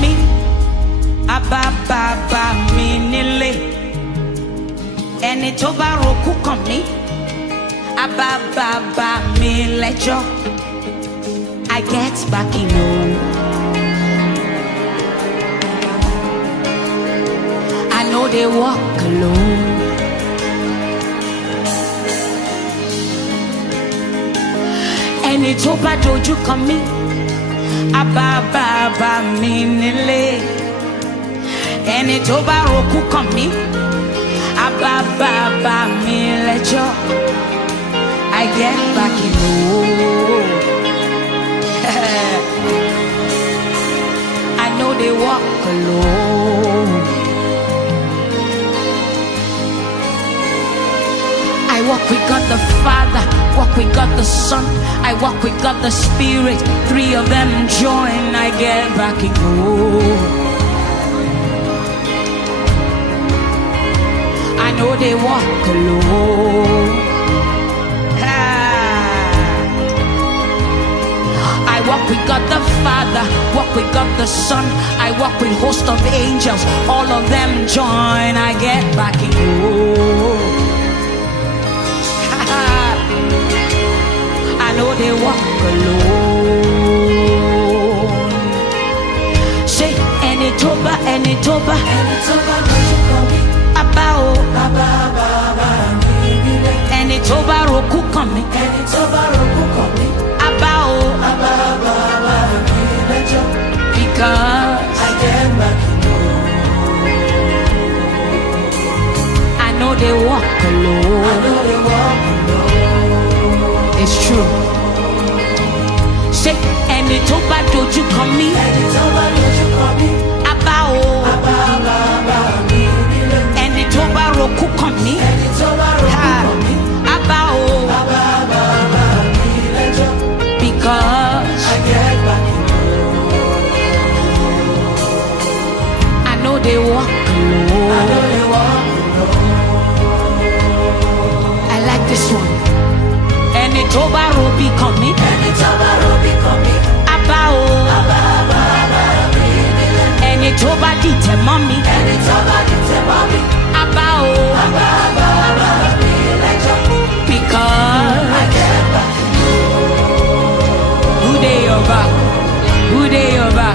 me, ababa mi nile. Ẹni tó bá roku kàn mí, ababa mi lẹ́jọ́. I get back in home. I know they walk alone. Ẹni tó bá dojú kàn mí, ababa mi nílé. Ẹni tó bá roku kàn mí, ababa mi lẹ́jọ́. I get back in home. I know they walk alone. I walk with God the Father, walk with God the Son, I walk with God the Spirit. Three of them join, I get back in home. I know they walk alone. I walk with God the Father, walk with God the Son, I walk with host of angels. All of them join, I get back in home. I know they walk alone. Say, any toba, any toba, any toba, abao, any toba roku kami, any toba roku kami, abao, because I get back home. I know they walk alone. I know they walk alone. It's true. Say, any toba doju kami, any toba doju kami, abao, any toba roku kami, any toba roku kami, abao, because I get back home. I know they walk alone. I know they walk alone. I like this one. Any toba robi kami, any toba robi kami, abao, any toba dite mommy, any toba dite mommy, abao, because I get back home. Who they over? Who they over?